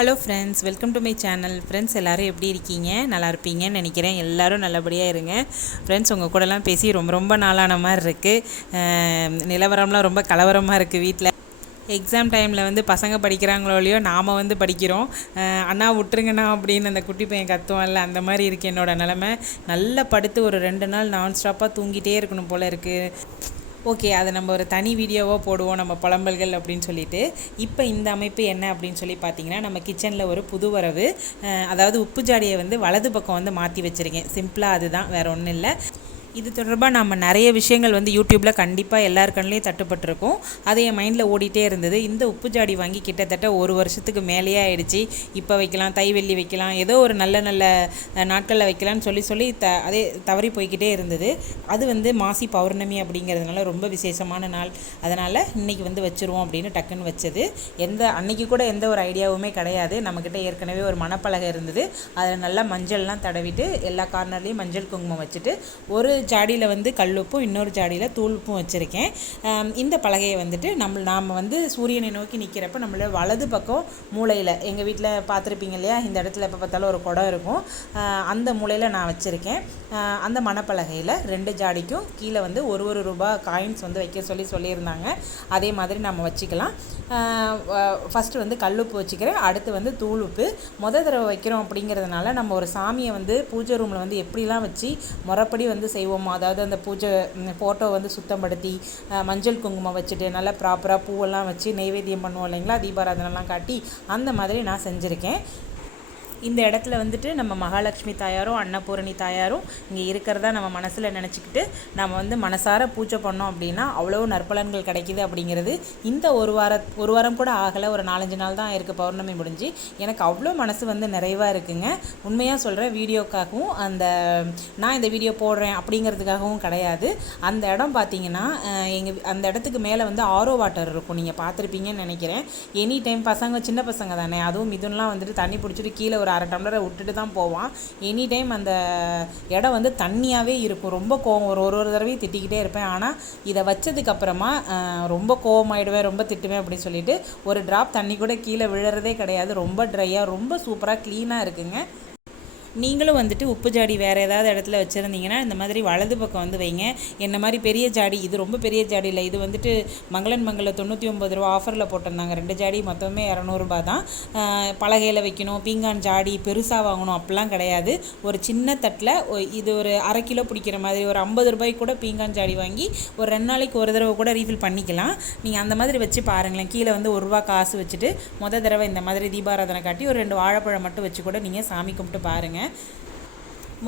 Hello friends welcome to my channel friends எல்லோரும் எப்படி இருக்கீங்க? நல்லா இருப்பீங்கன்னு நினைக்கிறேன். எல்லோரும் நல்லபடியாக இருங்க. ஃப்ரெண்ட்ஸ் உங்கள் கூடலாம் பேசி ரொம்ப ரொம்ப நாளான மாதிரி இருக்குது நிலவரம்லாம் ரொம்ப கலவரமாக இருக்குது வீட்டில் எக்ஸாம் டைமில் வந்து பசங்க படிக்கிறாங்களோ இல்லையோ நாம் வந்து படிக்கிறோம். அண்ணா விட்டுருங்கண்ணா அப்படின்னு அந்த குட்டி பையன் கத்துவான்ல அந்த மாதிரி இருக்குது என்னோட நிலமை. நல்லா படுத்து ஒரு ரெண்டு நாள் நான் ஸ்டாப்பாக தூங்கிட்டே இருக்கணும் போல் இருக்குது ஓகே அதை நம்ம ஒரு தனி வீடியோவாக போடுவோம் நம்ம புலம்பல்கள் அப்படின்னு சொல்லிட்டு. இப்போ இந்த அமைப்பு என்ன அப்படின்னு சொல்லி பார்த்தீங்கன்னா நம்ம கிச்சனில் ஒரு புது வரவு அதாவது உப்பு ஜாடியை வந்து வலது பக்கம் வந்து மாற்றி வச்சுருக்கேன். சிம்பிளாக அதுதான் வேறு ஒன்றும் இல்லை. இது தொடர்பாக நம்ம நிறைய விஷயங்கள் வந்து யூடியூப்பில் கண்டிப்பாக எல்லார் கண்ணிலையும் தட்டுப்பட்டிருக்கும். அது என் மைண்டில் ஓடிட்டே இருந்தது. இந்த உப்பு ஜாடி வாங்கி கிட்டத்தட்ட ஒரு வருஷத்துக்கு மேலேயே ஆயிடுச்சு. இப்போ வைக்கலாம் தை வெள்ளி வைக்கலாம் ஏதோ ஒரு நல்ல நல்ல நாட்களில் வைக்கலாம்னு சொல்லி சொல்லி த அதே தவறி போய்க்கிட்டே இருந்தது. அது வந்து மாசி பௌர்ணமி அப்படிங்கிறதுனால ரொம்ப விசேஷமான நாள். அதனால் இன்னைக்கு வந்து வச்சுருவோம் அப்படின்னு டக்குன்னு வச்சது. எந்த அன்னைக்கு கூட எந்த ஒரு ஐடியாவுமே கிடையாது. நம்மக்கிட்ட ஏற்கனவே ஒரு மணப்பலகை இருந்தது. அதில் நல்லா மஞ்சள்லாம் தடவிட்டு எல்லா கார்னர்லேயும் மஞ்சள் குங்குமம் வச்சுட்டு ஒரு ஜாடியில் வந்து கல்லுப்பும் இன்னொரு ஜாடியில் தூளுப்பும் வச்சுருக்கேன். இந்த பலகையை வந்துட்டு நம்ம நாம் வந்து சூரியனை நோக்கி நிற்கிறப்ப நம்மளோட வலது பக்கம் மூலையில் எங்கள் வீட்டில் பார்த்துருப்பீங்க இல்லையா? இந்த இடத்துல எப்போ பார்த்தாலும் ஒரு குடம் இருக்கும். அந்த மூலையில் நான் வச்சுருக்கேன். அந்த மணப்பலகையில் ரெண்டு ஜாடிக்கும் கீழே வந்து ஒரு ஒரு ரூபா காயின்ஸ் வந்து வைக்க சொல்லி சொல்லியிருந்தாங்க. அதே மாதிரி நம்ம வச்சுக்கலாம். ஃபஸ்ட்டு வந்து கல்லுப்பு வச்சுக்கிறேன். அடுத்து வந்து தூள் உப்பு மொதல் தடவை வைக்கிறோம் அப்படிங்கிறதுனால நம்ம ஒரு சாமியை வந்து பூஜை ரூமில் வந்து எப்படிலாம் வச்சு முறைப்படி வந்து செய்வோம் அதாவது அந்த பூஜை ஃபோட்டோ வந்து சுத்தப்படுத்தி மஞ்சள் குங்குமம் வச்சுட்டு நல்லா ப்ராப்பராக பூவெல்லாம் வச்சு நெய்வேத்தியம் பண்ணுவோம் இல்லைங்களா? தீபாராதனைலாம் காட்டி அந்த மாதிரி நான் செஞ்சுருக்கேன். இந்த இடத்துல வந்துட்டு நம்ம மகாலட்சுமி தாயாரும் அன்னபூரணி தாயாரும் இங்கே இருக்கிறதா நம்ம மனசில் நினச்சிக்கிட்டு நம்ம வந்து மனசார பூஜை பண்ணோம் அப்படின்னா அவ்வளோ நற்பலன்கள் கிடைக்குது அப்படிங்கிறது இந்த ஒரு வார ஒரு வாரம் கூட ஆகலை ஒரு நாலஞ்சு நாள் தான் இருக்குது பௌர்ணமி முடிஞ்சு. எனக்கு அவ்வளோ மனசு வந்து நிறைவாக இருக்குங்க. உண்மையாக சொல்கிறேன் வீடியோக்காகவும் அந்த நான் இந்த வீடியோ போடுறேன் அப்படிங்கிறதுக்காகவும் கிடையாது. அந்த இடம் பார்த்தீங்கன்னா எங்கள் அந்த இடத்துக்கு மேலே வந்து ஆரோ வாட்டர் இருக்கும். நீங்கள் பார்த்துருப்பீங்கன்னு நினைக்கிறேன். எனி டைம் பசங்க சின்ன பசங்க தானே அதுவும் மிதுன்லாம் வந்துட்டு தண்ணி பிடிச்சிட்டு கீழே ஒரு அரை டம்ளரை விட்டுட்டு தான் போவான். எனி டைம் அந்த இடம் வந்து தண்ணியாகவே இருக்கும். ரொம்ப கோவம் ஒரு ஒரு ஒரு தடவையும் திட்டிக்கிட்டே இருப்பேன். ஆனால் இதை வச்சதுக்கப்புறமா ரொம்ப கோவமாயிடுவேன். ரொம்ப திட்டுவேன் அப்படின்னு சொல்லிட்டு ஒரு ட்ராப் தண்ணி கூட கீழே விழுறதே கிடையாது. ரொம்ப ட்ரையாக ரொம்ப சூப்பராக க்ளீனாக இருக்குங்க. நீங்களும் வந்துட்டு உப்பு ஜாடி வேறு ஏதாவது இடத்துல வச்சுருந்தீங்கன்னா இந்த மாதிரி வலது பக்கம் வந்து வைங்க. என்ன மாதிரி பெரிய ஜாடி இது ரொம்ப பெரிய ஜாடி இல்லை. இது வந்துட்டு மங்களன் மங்கள தொண்ணூற்றி ஒம்பது ரூபா ஆஃபரில் போட்டிருந்தாங்க. ரெண்டு ஜாடி மொத்தமே இரநூறுபா தான். பலகையில் வைக்கணும் பீங்கான் ஜாடி பெருசாக வாங்கணும் அப்படிலாம் கிடையாது. ஒரு சின்ன தட்டில் இது ஒரு அரை கிலோ பிடிக்கிற மாதிரி ஒரு ஐம்பது ரூபாய்க்கு கூட பீங்கான் ஜாடி வாங்கி ஒரு ரெண்டு நாளைக்கு ஒரு தடவை கூட ரீஃபில் பண்ணிக்கலாம். நீங்கள் அந்த மாதிரி வச்சு பாருங்களேன். கீழே வந்து ஒரு ரூபா காசு வச்சுட்டு மொதல் தடவை இந்த மாதிரி தீபாராதனை காட்டி ஒரு ரெண்டு வாழைப்பழம் மட்டும் வச்சு கூட நீங்கள் சாமி கும்பிட்டு பாருங்கள்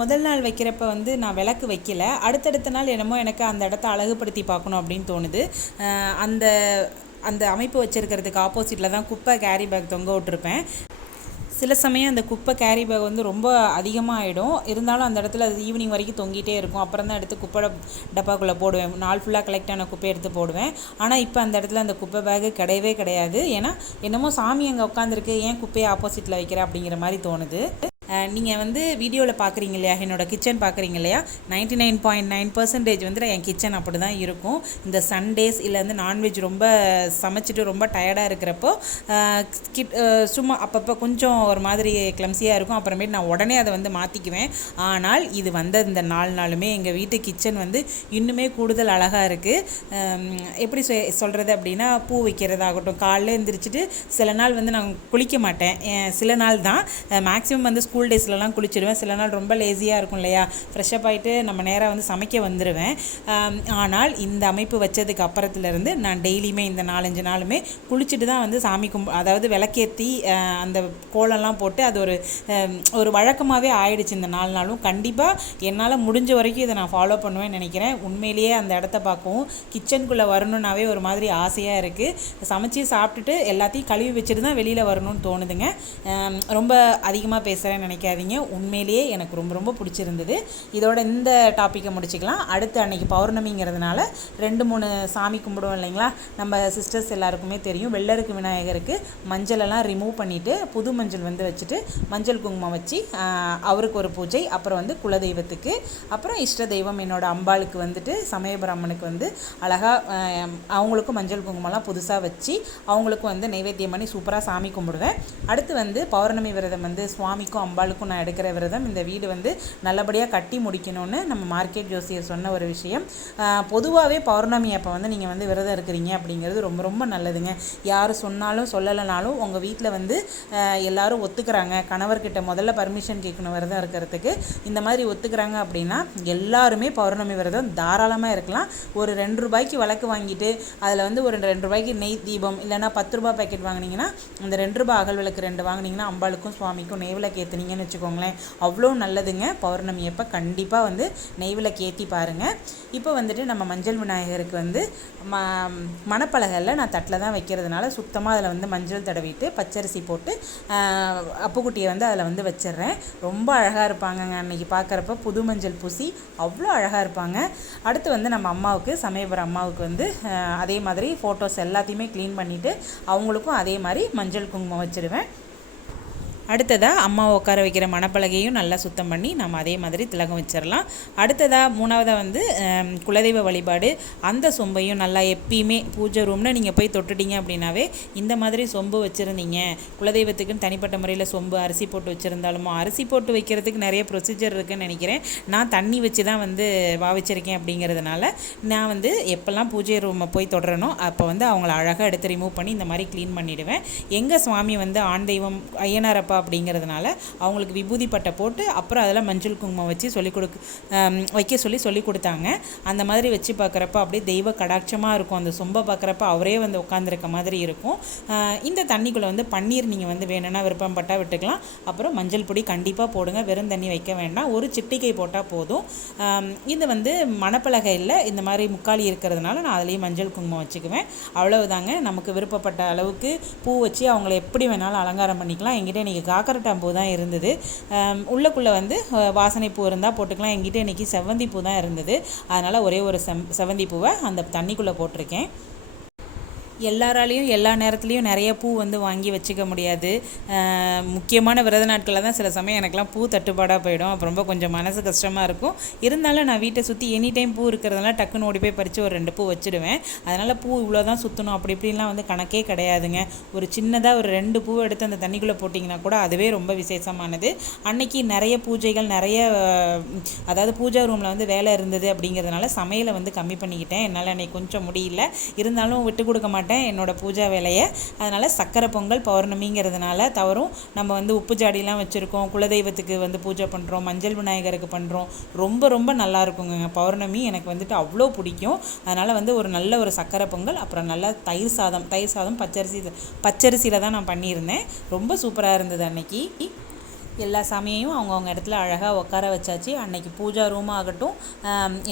முதல் நாள் வைக்கிறப்ப வந்து நான் விளக்கு வைக்கல. அடுத்தடுத்த நாள் என்னமோ எனக்கு அந்த இடத்த அழகுபடுத்தி பார்க்கணும் அப்படின்னு தோணுது. அந்த அந்த அமைப்பு வச்சுருக்கிறதுக்கு ஆப்போசிட்டில் தான் குப்பை கேரி பேக் தொங்க விட்டுருப்பேன். சில சமயம் அந்த குப்பை கேரி பேக் வந்து ரொம்ப அதிகமாக ஆகிடும் இருந்தாலும் அந்த இடத்துல அது ஈவினிங் வரைக்கும் தொங்கிட்டே இருக்கும். அப்புறம் தான் எடுத்து குப்பை டப்பாக்குள்ளே போடுவேன். நாள் ஃபுல்லாக கலெக்ட் ஆன குப்பையை எடுத்து போடுவேன். ஆனால் இப்போ அந்த இடத்துல அந்த குப்பை பேகு கிடையவே கிடையாது. ஏன்னா என்னமோ சாமி அங்கே உட்காந்துருக்கு ஏன் குப்பையை ஆப்போசிட்டில் வைக்கிற அப்படிங்கிற மாதிரி தோணுது. நீங்கள் வந்து வீடியோவில் பார்க்குறீங்க இல்லையா? என்னோட கிச்சன் பார்க்குறீங்க இல்லையா? Ninety nine point nine percentage வந்து என் கிச்சன் அப்படி தான் இருக்கும். இந்த சண்டேஸ் இல்லை வந்து நான்வெஜ் ரொம்ப சமைச்சிட்டு ரொம்ப டயர்டாக இருக்கிறப்போ கிட் சும்மா அப்பப்போ கொஞ்சம் ஒரு மாதிரி கிளம்சியாக இருக்கும். அப்புறமேட்டு நான் உடனே அதை வந்து மாற்றிக்குவேன் ஆனால் இது வந்த இந்த நாலு நாளுமே எங்கள் வீட்டு கிச்சன் வந்து இன்னுமே கூடுதல் அழகாக இருக்குது எப்படி சொ சொல்கிறது அப்படின்னா பூ வைக்கிறதாகட்டும் காலைல எழுந்திரிச்சிட்டு சில நாள் வந்து நான் குளிக்க மாட்டேன். சில நாள் தான். மேக்ஸிமம் வந்து ஸ்கூல் டேஸ்லலாம் குளிச்சிடுவேன் சில நாள் ரொம்ப லேசியாக இருக்கும் இல்லையா? ஃப்ரெஷ்ஷப் ஆகிட்டு நம்ம நேராக வந்து சமைக்க வந்துடுவேன் ஆனால் இந்த அமைப்பு வச்சதுக்கு அப்புறத்துலேருந்து நான் டெய்லியுமே இந்த நாலஞ்சு நாளுமே குளிச்சுட்டு தான் வந்து சாமி கும்ப அதாவது விளக்கேற்றி அந்த கோலம்லாம் போட்டு அது ஒரு ஒரு வழக்கமாகவே ஆயிடுச்சு இந்த நாலு நாளும். கண்டிப்பாக என்னால் முடிஞ்ச வரைக்கும் இதை நான் ஃபாலோ பண்ணுவேன்னு நினைக்கிறேன். உண்மையிலேயே அந்த இடத்த பார்க்கவும் கிச்சனுக்குள்ளே வரணுன்னாவே ஒரு மாதிரி ஆசையாக இருக்குது சமைச்சு சாப்பிட்டுட்டு எல்லாத்தையும் கழுவி வச்சுட்டு தான் வெளியில் வரணும்னு தோணுதுங்க. ரொம்ப அதிகமாக பேசுகிறேன் நினைக்காதீங்க. உண்மையிலேயே எனக்கு ரொம்ப ரொம்ப பிடிச்சிருந்தது. இதோட இந்த டாப்பிக்கை முடிச்சுக்கலாம். அடுத்து அன்னைக்கு பௌர்ணமிங்கிறதுனால ரெண்டு மூணு சாமி கும்பிடுவோம் இல்லைங்களா? நம்ம சிஸ்டர்ஸ் எல்லாருக்குமே தெரியும். வெள்ளருக்கு விநாயகருக்கு மஞ்சளெல்லாம் ரிமூவ் பண்ணிவிட்டு புது மஞ்சள் வந்து வச்சுட்டு மஞ்சள் குங்குமம் வச்சு அவருக்கு ஒரு பூஜை அப்புறம் வந்து குலதெய்வத்துக்கு அப்புறம் இஷ்ட தெய்வம் என்னோட அம்பாளுக்கு வந்துட்டு சமயபுரம்மனுக்கு வந்து அழகாக அவங்களுக்கும் மஞ்சள் குங்குமம்லாம் புதுசாக வச்சு அவங்களுக்கும் வந்து நைவேத்தியம் பண்ணி சூப்பராக சாமி கும்பிடுவேன். அடுத்து வந்து பௌர்ணமி விரதம் வந்து சுவாமிக்கும் அம்பாளுக்கும் நான் எடுக்கிற விரதம். இந்த வீடு வந்து நல்லபடியாக கட்டி முடிக்கணும்னு நம்ம மார்க்கெட் ஜோசியர் சொன்ன ஒரு விஷயம். பொதுவாகவே பௌர்ணமி அப்போ வந்து நீங்கள் வந்து விரதம் இருக்கிறீங்க அப்படிங்கிறது ரொம்ப ரொம்ப நல்லதுங்க. யார் சொன்னாலும் சொல்லலைனாலும் உங்கள் வீட்டில் வந்து எல்லாரும் ஒத்துக்கிறாங்க. கணவர்கிட்ட முதல்ல பர்மிஷன் கேட்கணும் விரதம் இருக்கிறதுக்கு. இந்த மாதிரி ஒத்துக்கிறாங்க அப்படின்னா எல்லாருமே பௌர்ணமி விரதம் தாராளமாக இருக்கலாம். ஒரு ரெண்டு ரூபாய்க்கு விளக்கு வாங்கிட்டு அதில் வந்து ஒரு ரெண்டு ரூபாய்க்கு நெய் தீபம் இல்லைன்னா பத்து ரூபாய் பேக்கெட் வாங்குனீங்கன்னா அந்த ரெண்டு ரூபாய் அகல் விளக்கு ரெண்டு வாங்கினீங்கன்னா அம்பாளுக்கும் சுவாமிக்கும் நெய் விளக்கு பண்ணிங்கன்னு வச்சுக்கோங்களேன். அவ்வளோ நல்லதுங்க. பௌர்ணமி அப்போ கண்டிப்பாக வந்து நெய்வில் கேத்தி ஏற்றி பாருங்கள் இப்போ வந்துட்டு நம்ம மஞ்சள் விநாயகருக்கு வந்து ம மணப்பலகையில் நான் தட்டில் தான் வைக்கிறதுனால சுத்தமாக அதில் வந்து மஞ்சள் தடவிட்டு பச்சரிசி போட்டு அப்புக்குட்டியை வந்து அதில் வந்து வச்சிடுறேன் ரொம்ப அழகாக இருப்பாங்கங்க. அன்றைக்கி பார்க்குறப்ப புது மஞ்சள் பூசி அவ்வளோ அழகாக இருப்பாங்க. அடுத்து வந்து நம்ம அம்மாவுக்கு சமயபுரம் அம்மாவுக்கு வந்து அதே மாதிரி ஃபோட்டோஸ் எல்லாத்தையுமே க்ளீன் பண்ணிவிட்டு அவங்களுக்கும் அதே மாதிரி மஞ்சள் குங்குமம் வச்சுருவேன். அடுத்ததாக அம்மா உட்கார வைக்கிற மணப்பலகையும் நல்லா சுத்தம் பண்ணி நம்ம அதே மாதிரி திலகம் வச்சிடலாம். அடுத்ததாக மூணாவதாக வந்து குலதெய்வ வழிபாடு. அந்த சொம்பையும் நல்லா எப்பயுமே பூஜை ரூமில் நீங்கள் போய் தொட்டுட்டீங்க அப்படின்னாவே இந்த மாதிரி சொம்பு வச்சுருந்தீங்க. குலதெய்வத்துக்குன்னு தனிப்பட்ட முறையில் சொம்பு அரிசி போட்டு வச்சுருந்தாலுமோ அரிசி போட்டு வைக்கிறதுக்கு நிறைய ப்ரொசீஜர் இருக்குதுன்னு நினைக்கிறேன். நான் தண்ணி வச்சு தான் வந்து வாவிச்சிருக்கேன் அப்படிங்கிறதுனால நான் வந்து எப்போல்லாம் பூஜை ரூமை போய் தொடரனோ அப்போ வந்து அவங்கள அழகாக எடுத்து ரிமூவ் பண்ணி இந்த மாதிரி க்ளீன் பண்ணிவிடுவேன் எங்கள் சுவாமி வந்து ஆண் தெய்வம் ஐயனாரப்பா அப்படிங்கிறதுனால அவங்களுக்கு விபூதி பட்டை போட்டு அப்புறம் அதில் மஞ்சள் குங்குமம் வச்சு சொல்லி கொடுக்க வைக்க சொல்லி சொல்லி கொடுத்தாங்க. அந்த மாதிரி வச்சு பார்க்குறப்ப அப்படியே தெய்வ கடாட்சமாக இருக்கும். அந்த சொம்பை பார்க்குறப்ப அவரே வந்து உட்காந்துருக்க மாதிரி இருக்கும். இந்த தண்ணிக்குள்ளே வந்து பன்னீர் நீங்கள் வந்து வேணும்னா விருப்பப்பட்டால் விட்டுக்கலாம். அப்புறம் மஞ்சள் பொடி கண்டிப்பாக போடுங்க. வெறும் தண்ணி வைக்க வேண்டாம். ஒரு சிட்டிக்கை போட்டால் போதும். இது வந்து மணப்பலகையில் இந்த மாதிரி முக்காலி இருக்கிறதுனால நான் அதுலேயும் மஞ்சள் குங்குமம் வச்சுக்குவேன். அவ்வளவுதாங்க. நமக்கு விருப்பப்பட்ட அளவுக்கு பூ வச்சு அவங்கள எப்படி வேணாலும் அலங்காரம் பண்ணிக்கலாம். எங்கிட்ட இன்றைக்கி காக்கரட்டான் பூ தான் இருந்தது. உள்ளக்குள்ளே வந்து வாசனை பூ இருந்தால் போட்டுக்கலாம். எங்கிட்ட இன்றைக்கி செவ்வந்தி பூ தான் இருந்தது. அதனால் ஒரே ஒரு செம் செவ்வந்தி பூவை அந்த தண்ணிக்குள்ளே போட்டிருக்கேன். எல்லாராலேயும் எல்லா நேரத்துலையும் நிறைய பூ வந்து வாங்கி வச்சுக்க முடியாது. முக்கியமான விரத நாட்களில் தான் சில சமயம் எனக்கெலாம் பூ தட்டுப்பாடாக போயிடும். அப்போ ரொம்ப கொஞ்சம் மனசு கஷ்டமாக இருக்கும். இருந்தாலும் நான் வீட்டை சுற்றி எனி டைம் பூ இருக்கிறதுனால டக்குன்னு ஓடி போய் பறித்து ஒரு ரெண்டு பூ வச்சுடுவேன். அதனால் பூ இவ்வளோ தான் சுற்றணும் அப்படி இப்படிலாம் வந்து கணக்கே கிடையாதுங்க. ஒரு சின்னதாக ஒரு ரெண்டு பூ எடுத்து அந்த தண்ணிக்குள்ளே போட்டிங்கன்னா கூட அதுவே ரொம்ப விசேஷமானது. அன்னைக்கு நிறைய பூஜைகள் நிறைய அதாவது பூஜா ரூமில் வந்து வேலை இருந்தது அப்படிங்கிறதுனால சமையலை வந்து கம்மி பண்ணிக்கிட்டேன். என்னால் அன்னைக்கு கொஞ்சம் முடியல. இருந்தாலும் விட்டு கொடுக்க மாட்டேன். என்னோட பூஜா வேலையை. அதனால் சக்கரை பொங்கல் பௌர்ணமிங்கிறதுனால தவறும் நம்ம வந்து உப்பு ஜாடிலாம் வச்சுருக்கோம் குலதெய்வத்துக்கு வந்து பூஜை பண்ணுறோம் மஞ்சள் விநாயகருக்கு பண்ணுறோம் ரொம்ப ரொம்ப நல்லா இருக்குங்க. பௌர்ணமி எனக்கு வந்துட்டு அவ்வளோ பிடிக்கும். அதனால் வந்து ஒரு நல்ல ஒரு சக்கரை பொங்கல் அப்புறம் நல்ல தயிர் சாதம் தயிர் சாதம் பச்சரிசி பச்சரிசியில் தான் நான் பண்ணியிருந்தேன். ரொம்ப சூப்பராக இருந்தது அன்னைக்கு. எல்லா சாமியையும் அவங்கவுங்க இடத்துல அழகாக உட்கார வச்சாச்சு. அன்னைக்கு பூஜா ரூம் ஆகட்டும்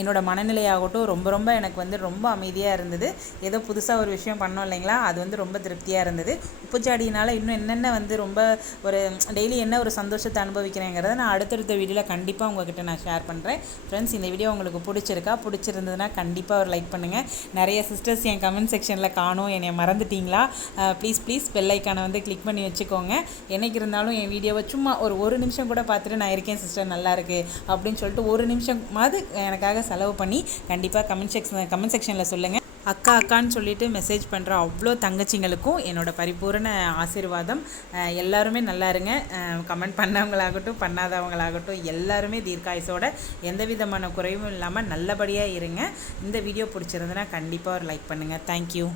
என்னோடய மனநிலையாகட்டும் மனநிலை ஆகட்டும் ரொம்ப ரொம்ப எனக்கு வந்து ரொம்ப அமைதியாக இருந்தது. ஏதோ புதுசாக ஒரு விஷயம் பண்ணோம் இல்லைங்களா? அது வந்து ரொம்ப திருப்தியாக இருந்தது. உப்புச்சாடியினால் இன்னும் என்னென்ன வந்து ரொம்ப ஒரு டெய்லி என்ன ஒரு சந்தோஷத்தை அனுபவிக்கிறேங்கிறத நான் அடுத்தடுத்த வீடியோவில் கண்டிப்பாக உங்ககிட்ட நான் ஷேர் பண்ணுறேன் ஃப்ரெண்ட்ஸ் இந்த வீடியோ உங்களுக்கு பிடிச்சிருக்கா? பிடிச்சிருந்ததுன்னா கண்டிப்பாக ஒரு லைக் பண்ணுங்கள் நிறைய சிஸ்டர்ஸ் என் கமெண்ட் செக்ஷனில் காணும். என்னை மறந்துட்டீங்களா? ப்ளீஸ் ப்ளீஸ் பெல்லைக்கானை வந்து கிளிக் பண்ணி வச்சுக்கோங்க. என்னைக்கு இருந்தாலும் என் வீடியோவை சும்மா ஒரு ஒரு நிமிஷம் கூட பார்த்துட்டு நான் இருக்கேன் சிஸ்டர் நல்லா இருக்கு அப்படின்னு சொல்லிட்டு ஒரு நிமிஷமாவது எனக்காக செலவு பண்ணி கண்டிப்பாக கமெண்ட் செக்ஷன் கமெண்ட் செக்ஷனில் சொல்லுங்கள் அக்கா அக்கான்னு சொல்லிட்டு மெசேஜ் பண்ணுற அவ்வளோ தங்கச்சிங்களுக்கும் என்னோட பரிபூரண ஆசீர்வாதம். எல்லாருமே நல்லா இருங்க. கமெண்ட் பண்ணவங்களாகட்டும் பண்ணாதவங்களாகட்டும் எல்லாருமே தீர்க்காயசோட எந்த விதமான குறைவும் இல்லாமல் நல்லபடியாக இருங்க. இந்த வீடியோ பிடிச்சிருந்துன்னா கண்டிப்பாக ஒரு லைக் பண்ணுங்கள் தேங்க்யூ